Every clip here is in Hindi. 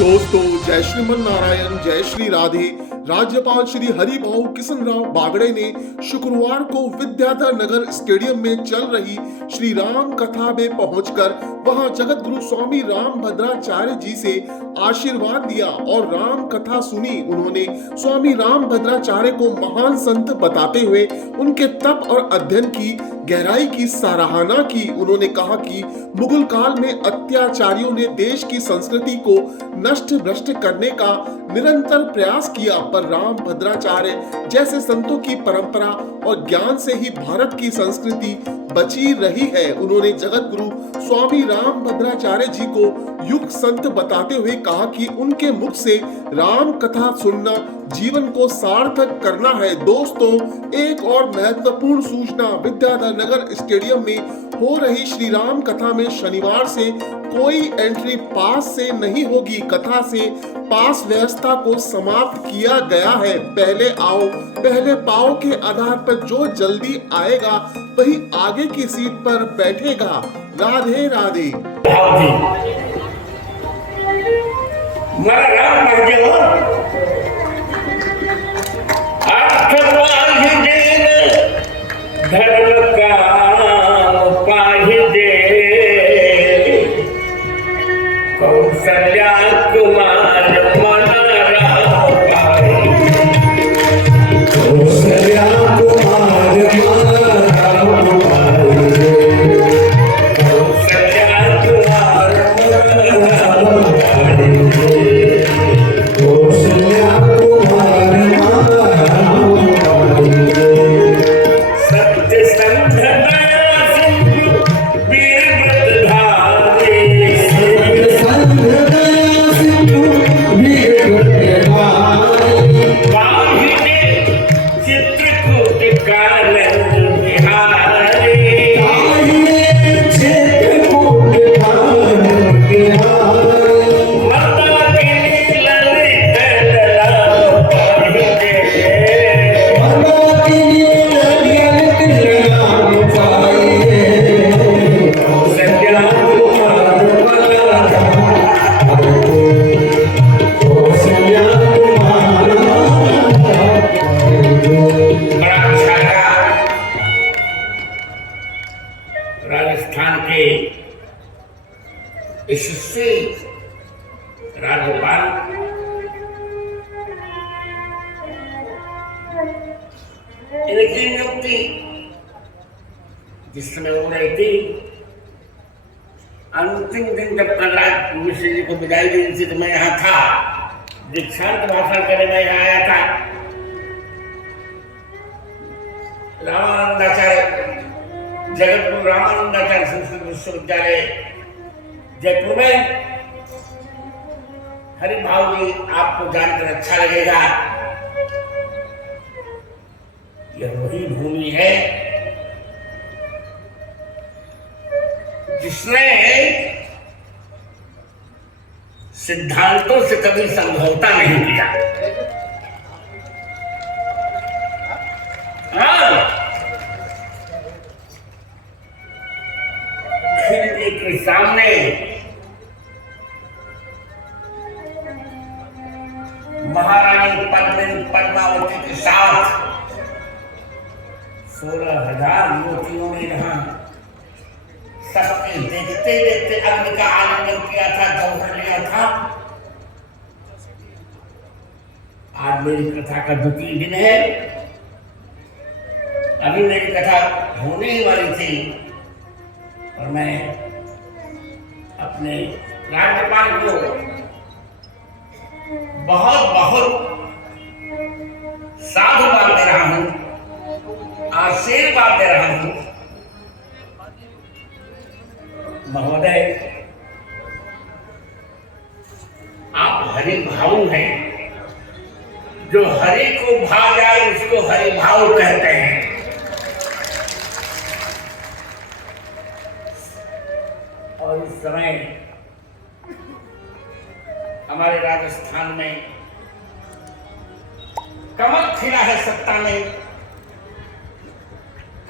दोस्तों, जय श्रीमन नारायण, जय श्री राधे। राज्यपाल श्री हरिभाऊ किशनराव बागड़े ने शुक्रवार को विद्याधर नगर स्टेडियम में चल रही श्री राम कथा में पहुंचकर वहां जगत गुरु स्वामी राम भद्राचार्य जी से आशीर्वाद दिया और राम कथा सुनी। उन्होंने स्वामी राम भद्राचार्य को महान संत बताते हुए उनके तप और अध्ययन की गहराई की सराहना की। उन्होंने कहा कि मुगल काल में अत्याचारियों ने देश की संस्कृति को नष्ट भ्रष्ट करने का निरंतर प्रयास किया, पर राम भद्राचार्य जैसे संतों की परंपरा और ज्ञान से ही भारत की संस्कृति बची रही है। उन्होंने जगत गुरु स्वामी राम भद्राचार्य जी को युग संत बताते हुए कहा कि उनके मुख से राम कथा सुनना जीवन को सार्थक करना है। दोस्तों, एक और महत्वपूर्ण सूचना, विद्याधर नगर स्टेडियम में हो रही श्री राम कथा में शनिवार से कोई एंट्री पास से नहीं होगी। कथा से पास व्यवस्था को समाप्त किया गया है। पहले आओ पहले पाओ के आधार पर जो जल्दी आएगा वही आगे की सीट पर बैठेगा। राधे राधे। धर्म का पाहिजे कौशल्या कुमार मना राम पाहिजे, कौशल्या कुमार मना राम पाहिजे, कौशल्या कुमार मना राम पाहिजे, कौशल्या कुमार मना राम पाहिजे। सत्य संत दया सिंधु वीर धारे, सत्य संत दया सिंधु वीर धारे, पाहिजे चित्रकूट कानन बिहारी, पाहिजे चित्रकूट कानन बिहारी, माता की ललित लला पाहिजे, माता की राजस्थान के यशस्वी राज्यपाल इनकी नियुक्ति जिस समय हो रही थी, अंतिम दिन जब कलराज मिश्र जी को विदाई दी थी तो मैं यहाँ था, दीक्षांत भाषण करने में यहाँ आया था। रामानंदाचार्य जगत गुरु रामानंदाचार्य संस्कृत विश्वविद्यालय जयपुर में, हरिभाऊ जी आपको जानकर अच्छा लगेगा, यह वही भूमि है जिसने सिद्धांतों से कभी समझौता नहीं किया। खिड़की के सामने महारानी पद्मावती के साथ 16,000 युवतियों ने यहाँ सबके देखते देखते अग्नि का आलिंगन किया था, जौहर लिया था। आज मेरी कथा का द्वितीय दिन है। अभी मेरी कथा होने ही वाली थी और मैं अपने राज्यपाल को बहुत बहुत साधुवाद दे रहा हूं, आशीर्वाद दे रहा हूं। महोदय, आप हरि भाऊ हैं। जो हरि को भा जाए उसको हरि भाऊ कहते हैं। और इस समय हमारे राजस्थान में कमल खिला है सत्ता में,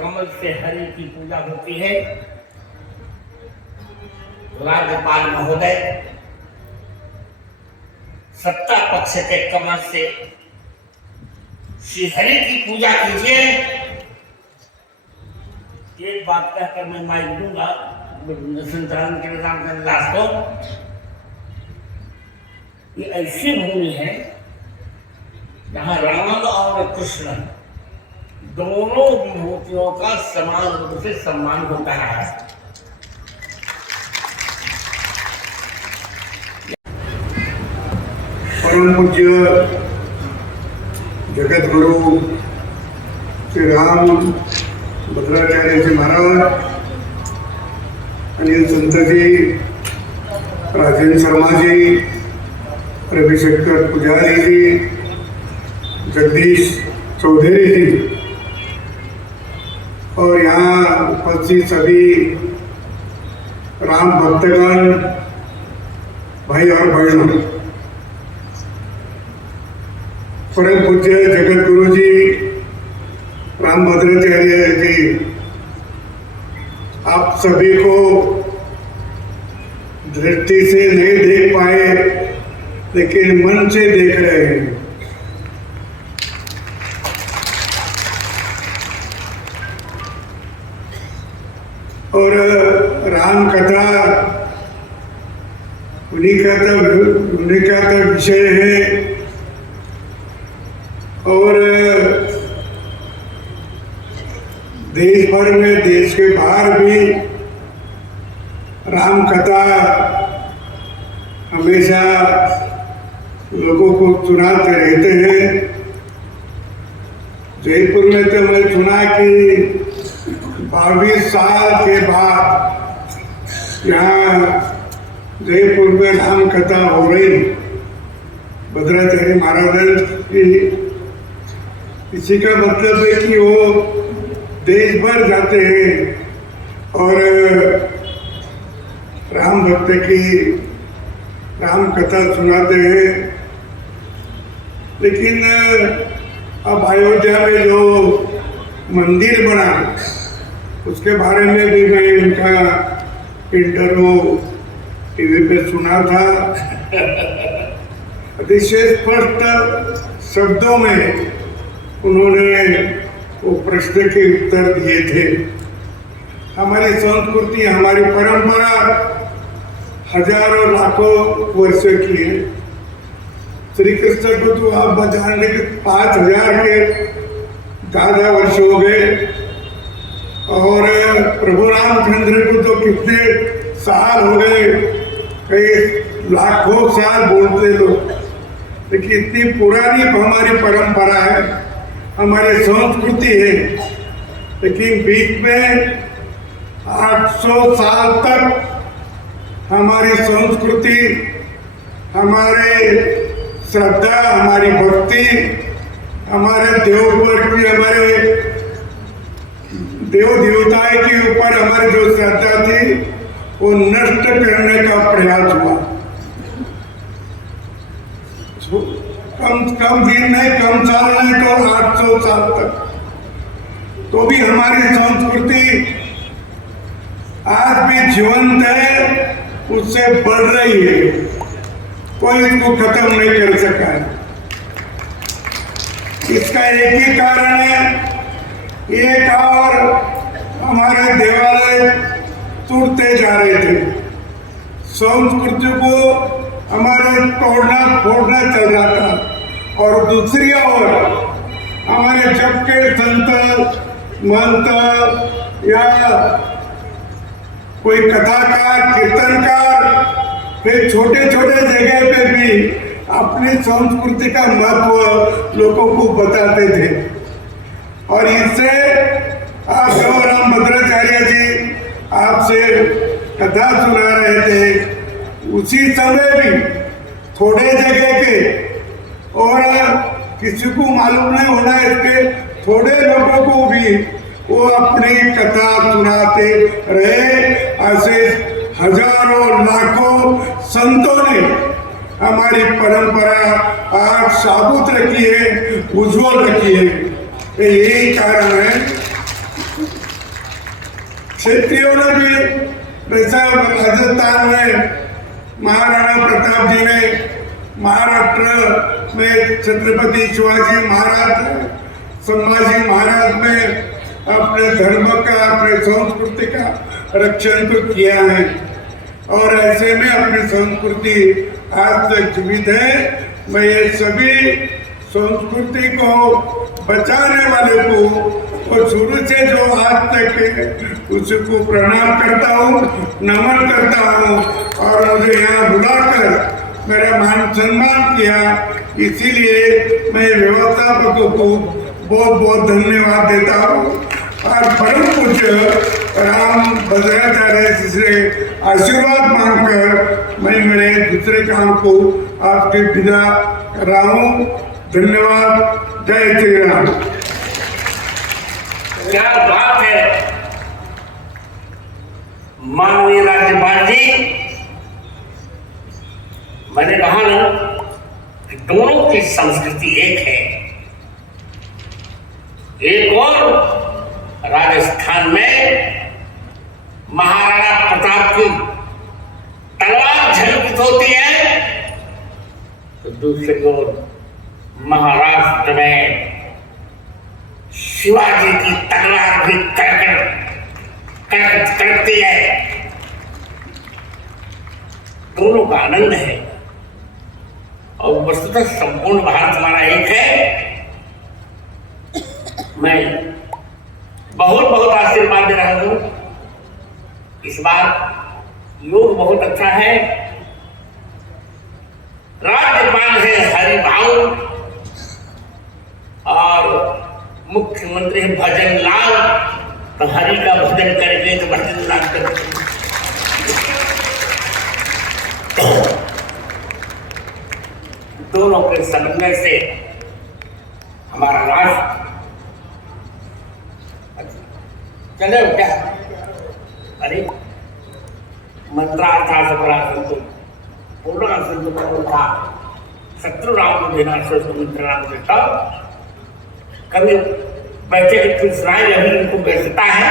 कमल से हरि की पूजा होती है। राज्यपाल महोदय, सत्ता पक्ष के कमल से श्री हरि की पूजा कीजिए। एक बात कहकर मैं माइक दूंगा संचालन के रामचंद्र दास को। ये ऐसी भूमि है जहाँ राम और कृष्ण दोनों विभूतियों का समान रूप से सम्मान होता है। परम पूज्य जगत गुरु श्री राम भद्राचार्य जी महाराज, अनिल संतजी, राजेंद्र शर्मा जी, रविशंकर पुजारी जी, जगदीश चौधरी जी और यहाँ उपस्थित सभी राम भक्तगण भाई और बहनों, परम पूज्य जगत गुरु जी राम भद्राचार्य जी, आप सभी को दृष्टि से नहीं देख पाए लेकिन मन से देख रहे हैं। और राम कथा उन्हीं का तो विषय है और देश भर में, देश के बाहर भी राम कथा हमेशा लोगों को सुनाते रहते हैं। जयपुर में तो मैं सुना कि 22 साल के बाद यहाँ जयपुर में राम कथा हो रही भद्राचार्य महाराज की। इसी का मतलब है कि वो देश भर जाते हैं और राम भक्त की राम कथा सुनाते हैं। लेकिन अब अयोध्या में जो मंदिर बना उसके बारे में भी मैं उनका इंटरव्यू टीवी पे सुना था। अतिशय स्पष्ट शब्दों में उन्होंने वो प्रश्न के उत्तर दिए थे। हमारी संस्कृति, हमारी परंपरा हजारों लाखों वर्षों की है। श्री कृष्ण को तो आप बताने के 5000 के ज्यादा वर्ष हो गए और प्रभु रामचंद्र को तो कितने साल हो गए, कई लाखों साल बोलते लोग। लेकिन इतनी पुरानी हमारी परंपरा है, हमारी संस्कृति है। लेकिन बीच में 800 साल तक हमारी संस्कृति, हमारे श्रद्धा, हमारी भक्ति, हमारे देव पर की, हमारे देव देवताएं के ऊपर हमारी जो श्रद्धा थी वो नष्ट करने का प्रयास हुआ। कम दिन नहीं, कम साल नहीं तो 800 साल तक। तो भी हमारी संस्कृति आज भी जीवंत है, उससे बढ़ रही है। कोई इसको खत्म नहीं कर सका है। इसका एक ही कारण है, एक और हमारे देवालय टूटते जा रहे थे। संस्कृति को हमारे तोड़ना फोड़ना चल रहा था और दूसरी ओर हमारे जब के संत महंत या कोई कथाकार, कीर्तनकार फिर छोटे छोटे जगह पे भी अपनी संस्कृति का महत्व लोगों को बताते थे। और इससे आप राम भद्राचार्य जी आपसे कथा सुना रहे थे, उसी समय भी थोड़े जगह के और किसी को मालूम नहीं होना, इसके थोड़े लोगों को भी वो अपनी कथा सुनाते रहे। ऐसे हजारों लाखों संतों ने हमारी परंपरा आज साबुत रखी है, उज्जवल रखी है। यही कारण है। क्षेत्रियों ने भी, वैसा राजस्थान में महाराणा प्रताप जी ने महाराष्ट्र में छत्रपति शिवाजी महाराज, संभाजी महाराज ने अपने धर्म का, अपने संस्कृति का रक्षण तो किया है और ऐसे में अपनी संस्कृति आज तक जीवित है। मैं ये सभी संस्कृति को बचाने वाले को और शुरू से जो आज तक है उसको प्रणाम करता हूँ, नमन करता हूँ और मुझे यहाँ बुलाकर मेरा मान सम्मान किया, इसीलिए मैं व्यवस्थापकों को बहुत बहुत धन्यवाद देता हूँ। और परम पूज्य राम भद्राचार्य से आशीर्वाद मांगकर मैं मेरे दूसरे काम को आपके विदा कर रहा हूँ। धन्यवाद। जय श्री राम। क्या बात है माननीय राज्यपाल जी। मैंने कहा ना कि दोनों की संस्कृति एक है। एक और राजस्थान में महाराणा प्रताप की तलवार झलकित होती है तो दूसरी ओर महाराष्ट्र में शिवाजी की तलवार भी कड़कती है। दोनों का आनंद है और वस्तुतः संपूर्ण भारत हमारा एक है। मैं बहुत बहुत आशीर्वाद दे रहा हूं। इस बार योग बहुत अच्छा है। राज्यपाल है हरिभाऊ और मुख्यमंत्री है भजन लाल, तो हरि का भजन करके तो भजन लाल करके दोनों के समन्वय से हमारा राष्ट्र चले क्या। अरे मंत्रार्थ पूर्ण संतुलन था। शत्रु राम को देना मित्र राम देता। कभी बैठे फिर सुनाए अभी उनको बेचता है।